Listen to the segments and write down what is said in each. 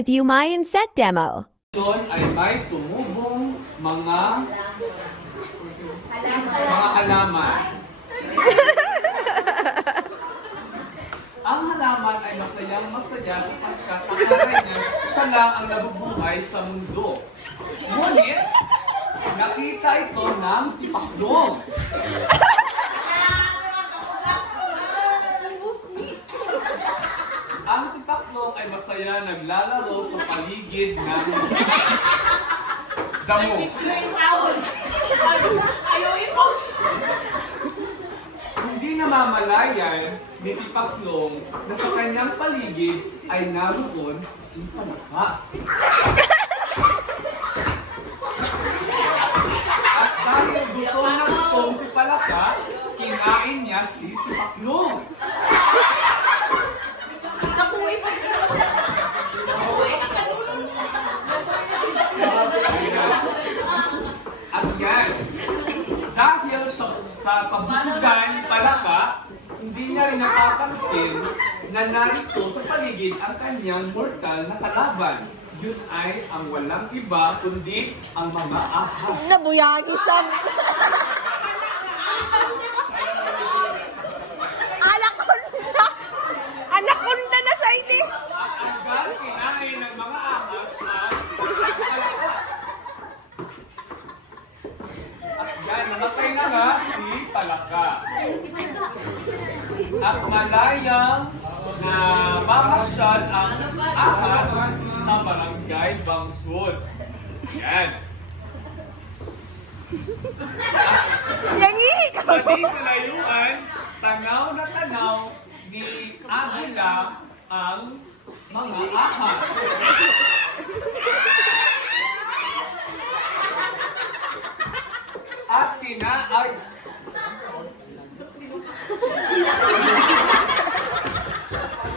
with Umayan Set Demo. Doon ay may tumubong mga halaman. Ang halaman ay masayang-masaya sapagkat ang aray niya, siya lang ang nabubuhay sa mundo. Ngunit, nakita ito ng tipaklong. Ang tipaklong ay masaya naglalaro sa paligid ng damo. Hindi namamalayan ni Tipaklong na sa kanyang paligid ay naroon si Palaka. At dahil gutom na gutom si Palaka, kinain niya si Tipaklong. At yan, dahil sa kabusugan ni Palaka, hindi niya rin napapansin na narito sa paligid ang kanyang mortal na kalaban. Yun ay ang walang iba kundi ang mga ahas. Nabuyagi sa... Anaconda! Anaconda na sa ini! At agad kinain ng mga ahas ang Palaka. At yan, namatay na nga si Palaka. At malayang na mamasyal ang ahas sa barangay Bangsud. Yan. Yangi ka! Sa di kalayuan, tanaw na tanaw ni Agila ang mga ahas. At tinaay.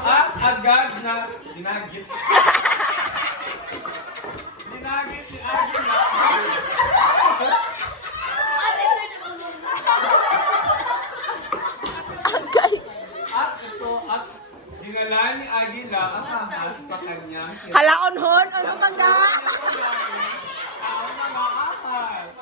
At agad na dinagit. Dinagit ni Agila. At dinala ni Agila ang ahas sa kanyang Halaon hon! Ano ka ga? ang mga ahas.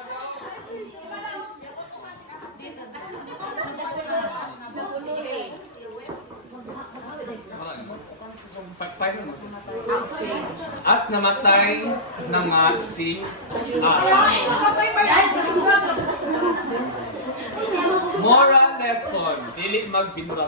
At namatay na nga si ahas. Moral lesson, dili magbinura.